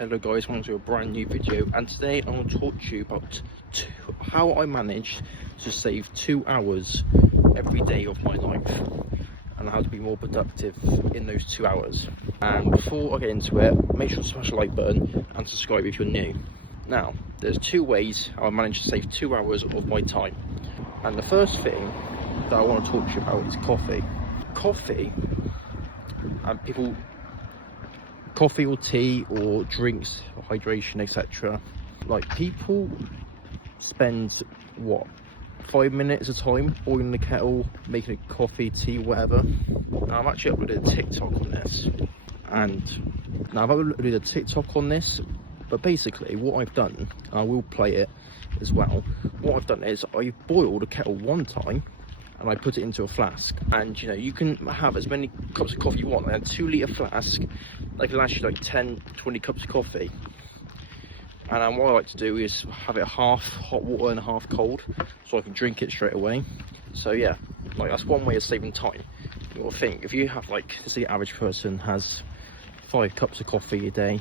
Hello guys, welcome to a brand new video, and today I want to talk to you about how I managed to save 2 hours every day of my life and how to be more productive in those 2 hours. And before I get into it, make sure to smash the like button and subscribe if you're new. Now, there's 2 ways how I managed to save 2 hours of my time. And the first thing that I want to talk to you about is coffee. Coffee, and coffee or tea or drinks, or hydration, etc. Like, people spend what, 5 minutes at a time boiling the kettle, making a coffee, tea, whatever. Now I've actually uploaded a TikTok on this, and now I've uploaded a TikTok on this, but basically what I've done, and I will play it as well, what I've done is I boiled a kettle one time and I put it into a flask, and you can have as many cups of coffee you want. And a 2 litre flask, they can last you like 10-20 cups of coffee. And what I like to do is have it half hot water and half cold, so I can drink it straight away. So yeah, like, that's one way of saving time. You'll think, if you have, like, the average person has 5 cups of coffee a day,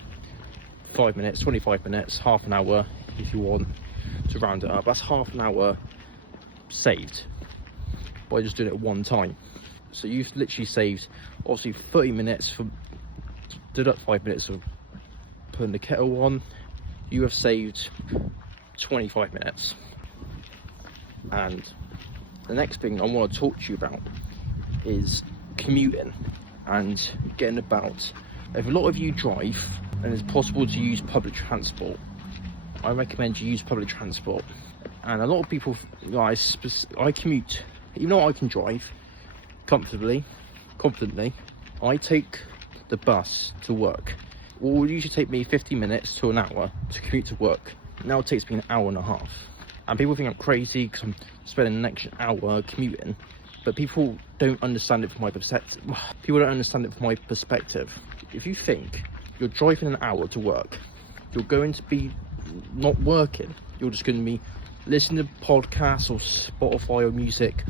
5 minutes, 25 minutes, half an hour if you want to round it up, that's half an hour saved by just doing it one time. So you've literally saved, obviously, 30 minutes from, deduct 5 minutes of putting the kettle on, you have saved 25 minutes. And the next thing I want to talk to you about is commuting and getting about. If a lot of you drive and it's possible to use public transport, I recommend you use public transport. And a lot of people, guys, I commute. Even though I can drive comfortably, confidently, I take the bus to work. It will usually take me 50 minutes to an hour to commute to work. Now it takes me an hour and a half. And people think I'm crazy because I'm spending an extra hour commuting. But people don't understand it from my perspective. People don't understand it from my perspective. If you think you're driving an hour to work, you're going to be not working. You're just going to be listening to podcasts or Spotify or music,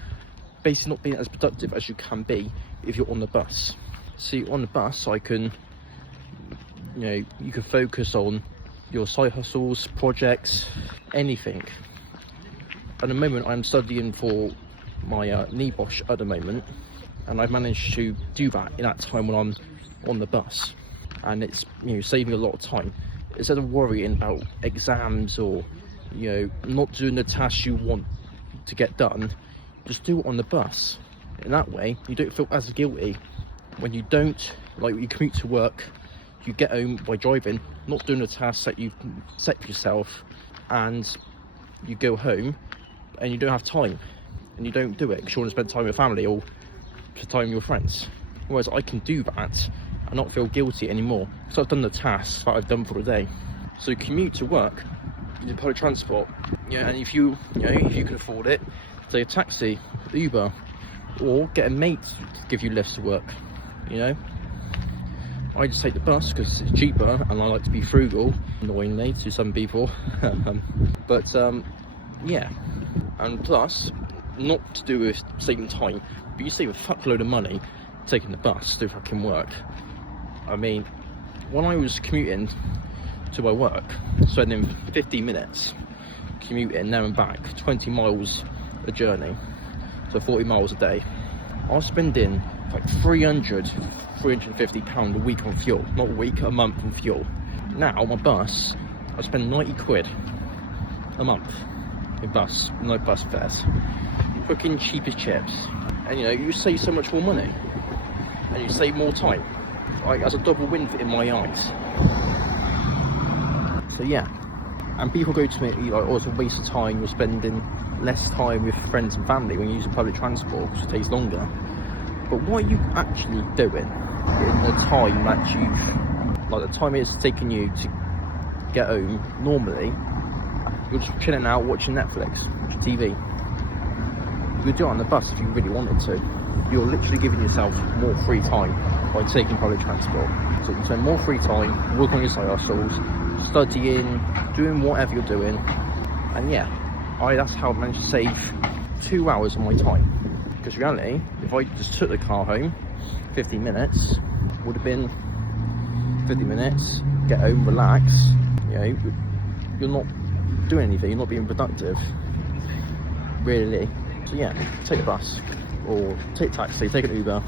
basically not being as productive as you can be if you're on the bus. See, on the bus, you can focus on your side hustles, projects, anything. At the moment, I'm studying for my NEBOSH at the moment, and I've managed to do that in that time when I'm on the bus, and it's saving a lot of time. Instead of worrying about exams or not doing the tasks you want to get done, just do it on the bus. In that way, you don't feel as guilty when you don't, like, you commute to work, you get home by driving, not doing the tasks that you've set for yourself, and you go home and you don't have time, and you don't do it because you want to spend time with family or time with your friends. Whereas I can do that and not feel guilty anymore because I've done the tasks that I've done for the day. So commute to work using public transport, and if you can afford it, take a taxi, Uber, or get a mate to give you lifts to work. I just take the bus because it's cheaper and I like to be frugal, annoyingly to some people. Yeah, and plus, not to do with saving time, but you save a fuckload of money taking the bus to fucking work. I mean, when I was commuting to my work, spending 50 minutes commuting there and back, 20 miles a journey, so 40 miles a day, I was spending like £350 a week on fuel. Not a week, a month on fuel. Now my bus, I spend 90 quid a month in bus, no bus fares. Fucking cheap as chips. And you save so much more money, and you save more time. Like, as a double win in my eyes. So yeah, and people go to me like, oh, it's a waste of time, you're spending less time with friends and family when you use public transport because it takes longer. But what are you actually doing in the time that the time it's taking you to get home? Normally, you're just chilling out, watching Netflix, watching TV. You could do it on the bus if you really wanted to. You're literally giving yourself more free time by taking public transport. So you can spend more free time, work on your side hustles, studying, doing whatever you're doing. And yeah, that's how I managed to save 2 hours of my time. Because reality, if I just took the car home, 50 minutes would have been 50 minutes get home, relax, you know, you're not doing anything, you're not being productive, really. So yeah, take a bus, or take a taxi, take an Uber,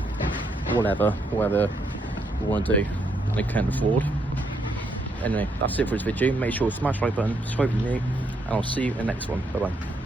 whatever you want to do and can afford. Anyway, that's it for this video. Make sure to smash the like button, subscribe if you're new, and I'll see you in the next one. Bye bye.